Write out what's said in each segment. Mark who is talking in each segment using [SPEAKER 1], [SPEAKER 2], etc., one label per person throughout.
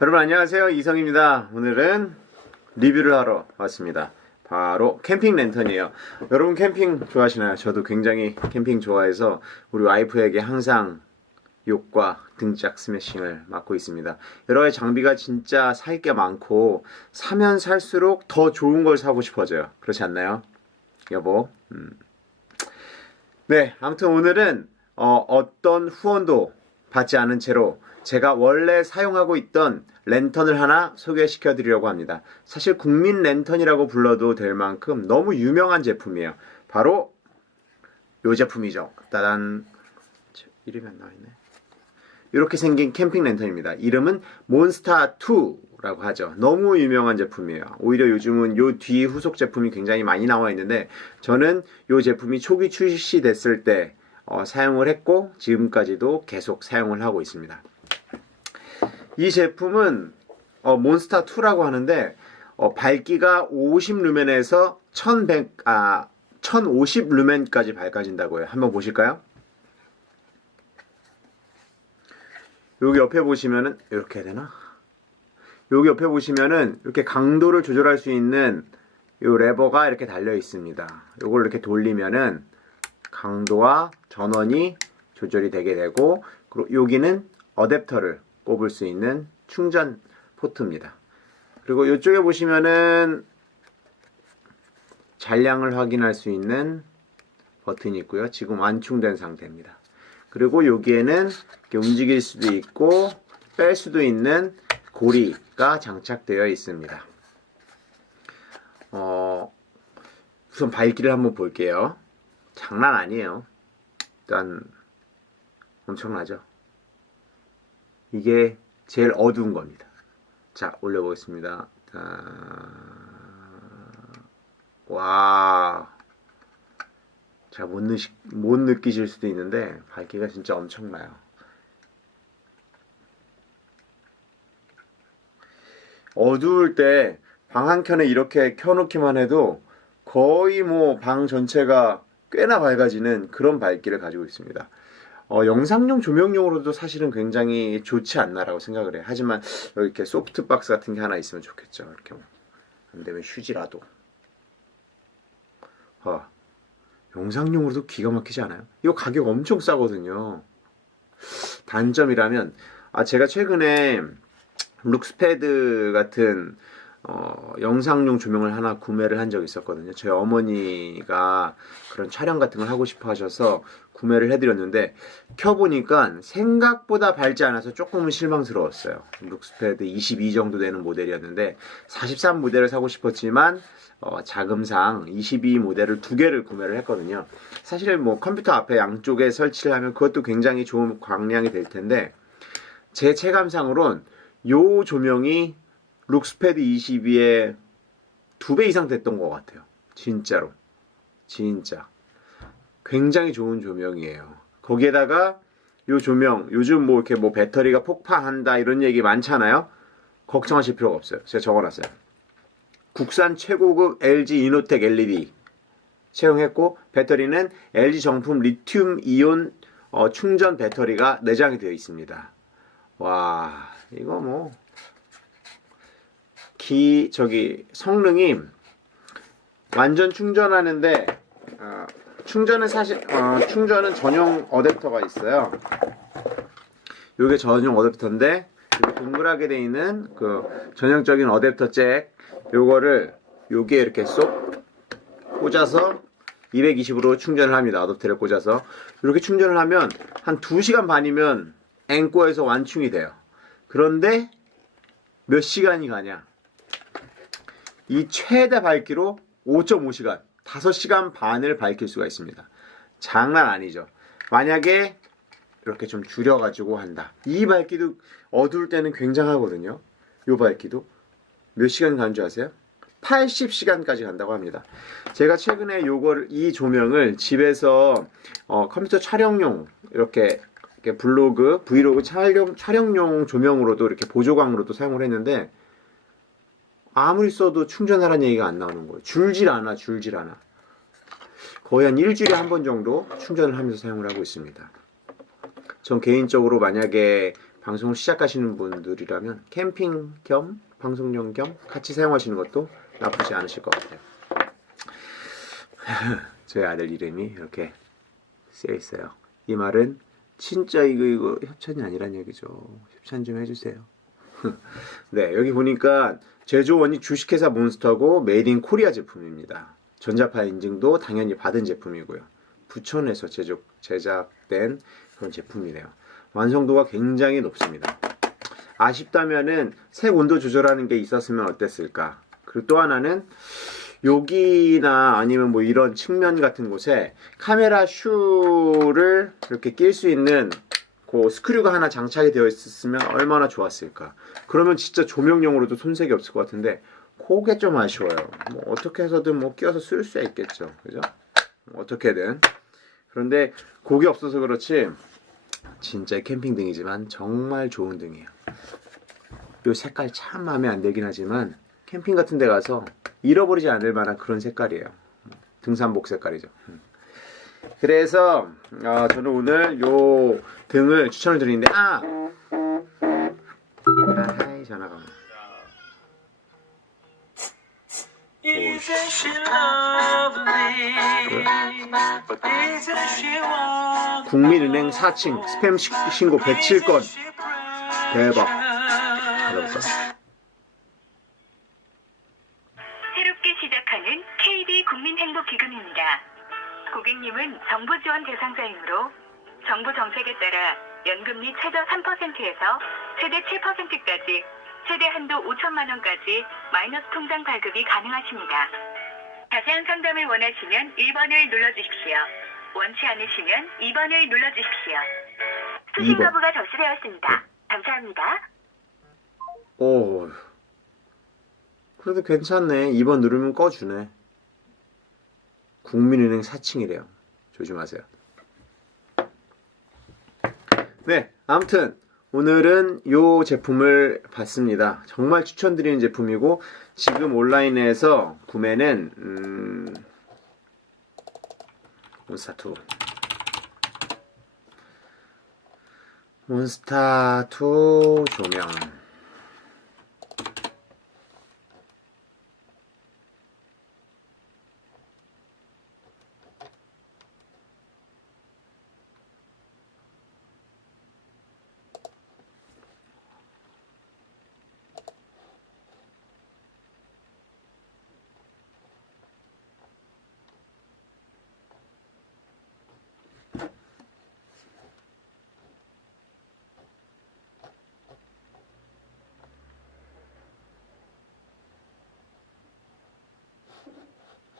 [SPEAKER 1] 여러분 안녕하세요. 이성입니다. 오늘은 리뷰를 하러 왔습니다. 바로 캠핑 랜턴이에요. 여러분 캠핑 좋아하시나요? 저도 굉장히 캠핑 좋아해서 우리 와이프에게 항상 욕과 등짝 스매싱을 맡고 있습니다. 여러 가지 장비가 진짜 살 게 많고 사면 살수록 더 좋은 걸 사고 싶어져요. 그렇지 않나요? 여보? 음. 네 아무튼 오늘은 어, 어떤 후원도 받지 않은 채로 제가 원래 사용하고 있던 랜턴을 하나 소개시켜 드리려고 합니다. 사실 국민 랜턴이라고 불러도 될 만큼 너무 유명한 제품이에요. 바로 이 제품이죠. 따단 이름이 안 나와 있네. 이렇게 생긴 캠핑 랜턴입니다. 이름은 몬스타2라고 하죠. 너무 유명한 제품이에요. 오히려 요즘은 요 뒤 후속 제품이 굉장히 많이 나와 있는데 저는 이 제품이 초기 출시됐을 때 어, 사용을 했고 지금까지도 계속 사용을 하고 있습니다. 이 제품은 어, 몬스타 2라고 하는데 어, 밝기가 50 루멘에서 1100, 아, 1050 루멘까지 밝아진다고 해요. 한번 보실까요? 여기 옆에 보시면은 이렇게 되나? 여기 옆에 보시면은 이렇게 강도를 조절할 수 있는 이 레버가 이렇게 달려 있습니다. 이걸 이렇게 돌리면은 강도와 전원이 조절이 되게 되고 그리고 여기는 어댑터를 꼽을 수 있는 충전 포트입니다. 그리고 이쪽에 보시면은 잔량을 확인할 수 있는 버튼이 있고요. 지금 완충된 상태입니다. 그리고 여기에는 움직일 수도 있고 뺄 수도 있는 고리가 장착되어 있습니다. 어, 우선 밝기를 한번 볼게요. 장난 아니에요. 일단 엄청나죠. 이게 제일 어두운 겁니다. 자, 올려보겠습니다. 자, 와. 잘 못, 느시, 못 느끼실 수도 있는데, 밝기가 진짜 엄청나요. 어두울 때 방 한 켠에 이렇게 켜놓기만 해도 거의 뭐 방 전체가 꽤나 밝아지는 그런 밝기를 가지고 있습니다. 어, 영상용 조명용으로도 사실은 굉장히 좋지 않나라고 생각을 해요. 하지만 이렇게 소프트 박스 같은 게 하나 있으면 좋겠죠. 이렇게 뭐. 안 되면 휴지라도. 어, 영상용으로도 기가 막히지 않아요? 이거 가격 엄청 싸거든요. 단점이라면 아 제가 최근에 룩스패드 같은 어, 영상용 조명을 하나 구매를 한 적이 있었거든요. 저희 어머니가 그런 촬영 같은 걸 하고 싶어 하셔서 구매를 해드렸는데 켜보니까 생각보다 밝지 않아서 조금은 실망스러웠어요. 룩스패드 22 정도 되는 모델이었는데 43 모델을 사고 싶었지만 어, 자금상 22 모델을 두 개를 구매를 했거든요. 사실 뭐 컴퓨터 앞에 양쪽에 설치를 하면 그것도 굉장히 좋은 광량이 될 텐데 제 체감상으론 요 조명이 룩스패드 22의 두배 이상 됐던 것 같아요. 진짜로. 진짜. 굉장히 좋은 조명이에요. 거기에다가 요 조명, 요즘 뭐 이렇게 뭐 배터리가 폭파한다 이런 얘기 많잖아요. 걱정하실 필요가 없어요. 제가 적어놨어요. 국산 최고급 LG 이노텍 LED 채용했고 배터리는 LG 정품 리튬 이온 어, 충전 배터리가 내장이 되어 있습니다. 와 이거 뭐 기 저기 성능이 완전 충전하는데 어, 충전은 사실 어, 충전은 전용 어댑터가 있어요. 이게 전용 어댑터인데 동그랗게 돼 있는 그 전형적인 어댑터 잭 요거를 여기에 이렇게 쏙 꽂아서 220으로 충전을 합니다. 어댑터를 꽂아서 이렇게 충전을 하면 한 2시간 반이면 앵꼬에서 완충이 돼요. 그런데 몇 시간이 가냐? 이 최대 밝기로 5.5시간, 5시간 반을 밝힐 수가 있습니다. 장난 아니죠. 만약에 이렇게 좀 줄여가지고 한다. 이 밝기도 어두울 때는 굉장하거든요. 이 밝기도. 몇 시간 가는 줄 아세요? 80시간까지 간다고 합니다. 제가 최근에 요걸 이 조명을 집에서 어, 컴퓨터 촬영용 이렇게, 이렇게 블로그, 브이로그 촬영, 촬영용 조명으로도 이렇게 보조광으로도 사용을 했는데 아무리 써도 충전하라는 얘기가 안 나오는 거예요. 줄질 않아, 줄질 않아. 거의 한 일주일에 한 번 정도 충전을 하면서 사용을 하고 있습니다. 전 개인적으로 만약에 방송을 시작하시는 분들이라면 캠핑 겸 방송용 겸 같이 사용하시는 것도 나쁘지 않으실 것 같아요. 저희 아들 이름이 이렇게 쓰여 있어요. 이 말은 진짜 이거 이거 협찬이 아니란 얘기죠. 협찬 좀 해주세요. 네 여기 보니까 제조원이 주식회사 몬스터고 메이드 인 코리아 제품입니다. 전자파 인증도 당연히 받은 제품이고요. 부천에서 제작, 제작된 그런 제품이네요. 완성도가 굉장히 높습니다. 아쉽다면은 색 온도 조절하는 게 있었으면 어땠을까? 그리고 또 하나는 여기나 아니면 뭐 이런 측면 같은 곳에 카메라 슈를 이렇게 낄 수 있는 그 스크류가 하나 장착이 되어 있었으면 얼마나 좋았을까. 그러면 진짜 조명용으로도 손색이 없을 것 같은데 그게 좀 아쉬워요. 뭐 어떻게 해서든 뭐 끼워서 쓸 수 있겠죠. 그죠? 어떻게든. 그런데 그게 없어서 그렇지 진짜 캠핑 등이지만 정말 좋은 등이에요. 요 색깔 참 마음에 안 들긴 하지만 캠핑 같은 데 가서 잃어버리지 않을 만한 그런 색깔이에요. 등산복 색깔이죠. 음. 그래서 어, 저는 오늘 요 등을 추천을 드리는데 아! 아하이 전화가 오네.
[SPEAKER 2] Isn't she lovely? Isn't she wonderful?
[SPEAKER 1] 국민은행 4층 스팸 시- 신고 107건 대박. 어렵다.
[SPEAKER 3] 새롭게 시작하는 KB 국민행복기금입니다. 고객님은 정부 지원 대상자이므로 정부 정책에 따라 연금리 최저 3%에서 최대 7%까지 최대 한도 5천만 원까지 마이너스 통장 발급이 가능하십니다. 자세한 상담을 원하시면 1번을 눌러주십시오. 원치 않으시면 2번을 눌러주십시오. 수신. 거부가 접수되었습니다. 감사합니다.
[SPEAKER 1] 오 그래도 괜찮네 2번 누르면 꺼주네 국민은행 4층이래요. 조심하세요. 네 아무튼 오늘은 요 제품을 봤습니다. 정말 추천드리는 제품이고 지금 온라인에서 구매는 음, 몬스타2 몬스타2 조명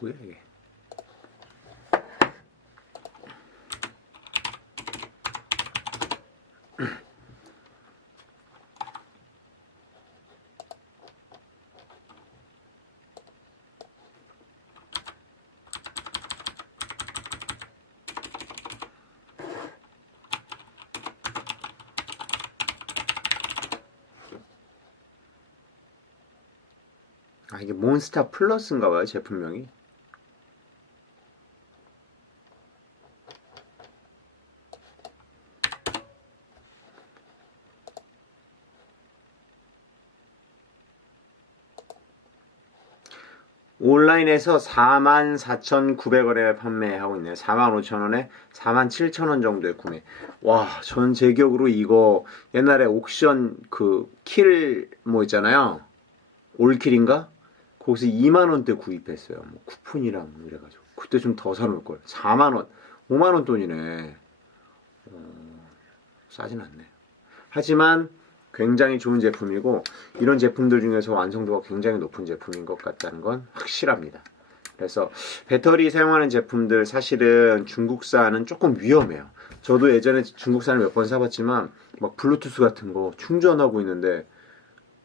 [SPEAKER 1] 뭐야 이게? 아 이게 몬스타 플러스인가 봐요 제품명이 온라인에서 44,900원에 판매하고 있네요. 45,000원에 47,000원 정도의 구매. 와, 전 제 기억으로 이거 옛날에 옥션 그 킬 뭐 있잖아요. 올킬인가? 거기서 2만 원대 구입했어요. 뭐 쿠폰이랑 뭐 이래 가지고 그때 좀 더 사놓을 걸. 4만 원, 5만 원 돈이네. 어, 싸진 않네. 하지만 굉장히 좋은 제품이고 이런 제품들 중에서 완성도가 굉장히 높은 제품인 것 같다는 건 확실합니다. 그래서 배터리 사용하는 제품들 사실은 중국산은 조금 위험해요. 저도 예전에 중국산을 몇 번 사봤지만 막 블루투스 같은 거 충전하고 있는데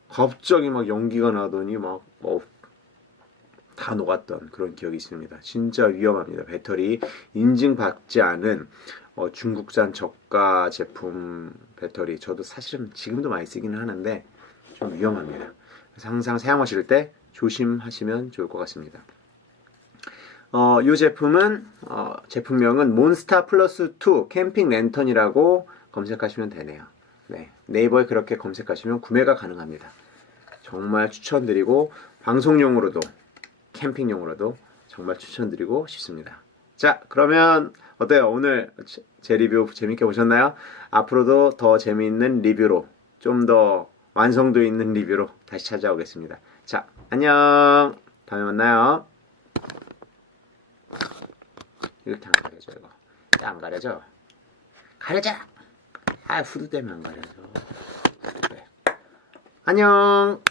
[SPEAKER 1] 갑자기 막 연기가 나더니 막 어, 다 녹았던 그런 기억이 있습니다. 진짜 위험합니다. 배터리 인증받지 않은 어, 중국산 저가 제품 배터리 저도 사실은 지금도 많이 쓰기는 하는데 좀 위험합니다. 그래서 항상 사용하실 때 조심하시면 좋을 것 같습니다. 어, 이 제품은 어, 제품명은 몬스타 플러스 2 캠핑 랜턴이라고 검색하시면 되네요. 네, 네이버에 그렇게 검색하시면 구매가 가능합니다. 정말 추천드리고 방송용으로도 캠핑용으로도 정말 추천드리고 싶습니다. 자, 그러면 어때요? 오늘 제- 제 리뷰 재밌게 보셨나요? 앞으로도 더 재미있는 리뷰로 좀 더 완성도 있는 리뷰로 다시 찾아오겠습니다. 자, 안녕. 다음에 만나요. 이렇게 안 가려져 이거. 안 가려져. 가려져. 아 후드 때문에 안 가려져. 그래. 안녕.